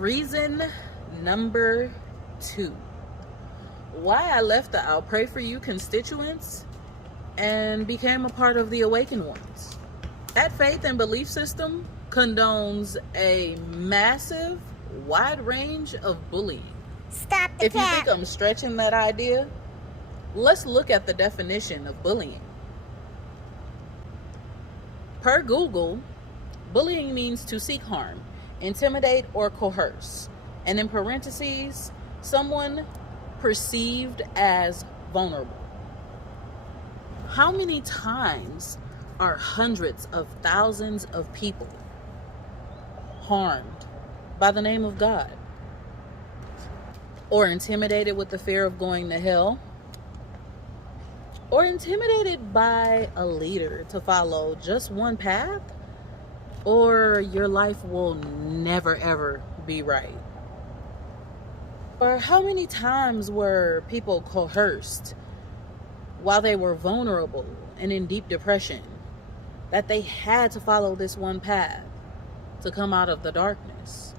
Reason number 2. Why I left the I'll Pray For You constituents and became a part of the Awakened Ones. That faith and belief system condones a massive, wide range of bullying. Stop the If you think I'm stretching that idea, let's look at the definition of bullying. Per Google, bullying means to seek harm, intimidate, or coerce. And in parentheses, someone perceived as vulnerable. How many times are hundreds of thousands of people harmed by the name of God? Or intimidated with the fear of going to hell? Or intimidated by a leader to follow just one path? Or your life will never ever be right? Or how many times were people coerced while they were vulnerable and in deep depression, that they had to follow this one path to come out of the darkness?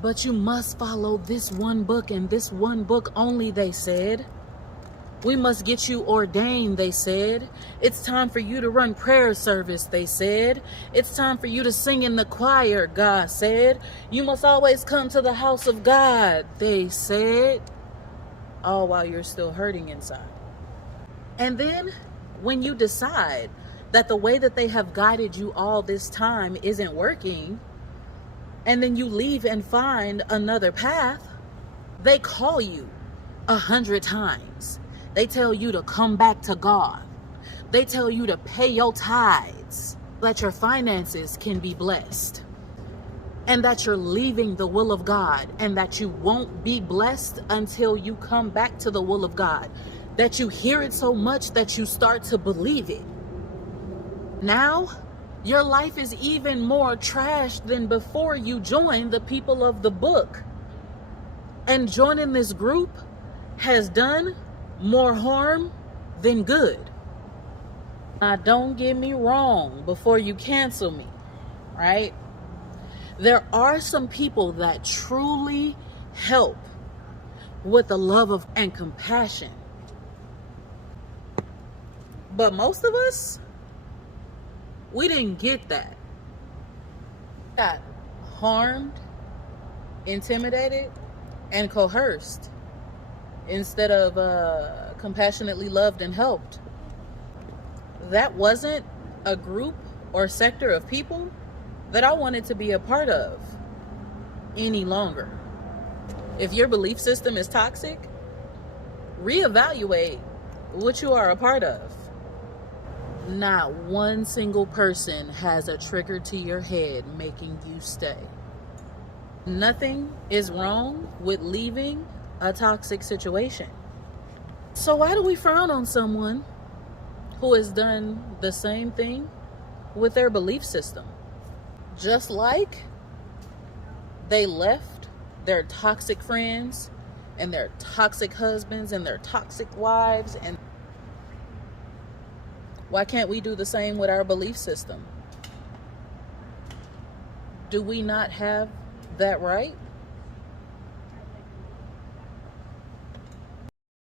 But you must follow this one book and this one book only, they said. We must get you ordained, they said. It's time for you to run prayer service, they said. It's time for you to sing in the choir, God said. You must always come to the house of God, they said. All while you're still hurting inside. And then when you decide that the way that they have guided you all this time isn't working, and then you leave and find another path, they call you 100 times. They tell you to come back to God. They tell you to pay your tithes, that your finances can be blessed, and that you're leaving the will of God, and that you won't be blessed until you come back to the will of God. That you hear it so much that you start to believe it. Now, your life is even more trash than before you joined the people of the book. And joining this group has done more harm than good. Now, don't get me wrong before you cancel me, right? There are some people that truly help with the love of and compassion. But most of us, we didn't get that. Got harmed, intimidated, and coerced instead of compassionately loved and helped. That wasn't a group or sector of people that I wanted to be a part of any longer. If your belief system is toxic, reevaluate what you are a part of. Not one single person has a trigger to your head making you stay. Nothing is wrong with leaving a toxic situation. So why do we frown on someone who has done the same thing with their belief system? Just like they left their toxic friends and their toxic husbands and their toxic wives, and why can't we do the same with our belief system? Do we not have that right?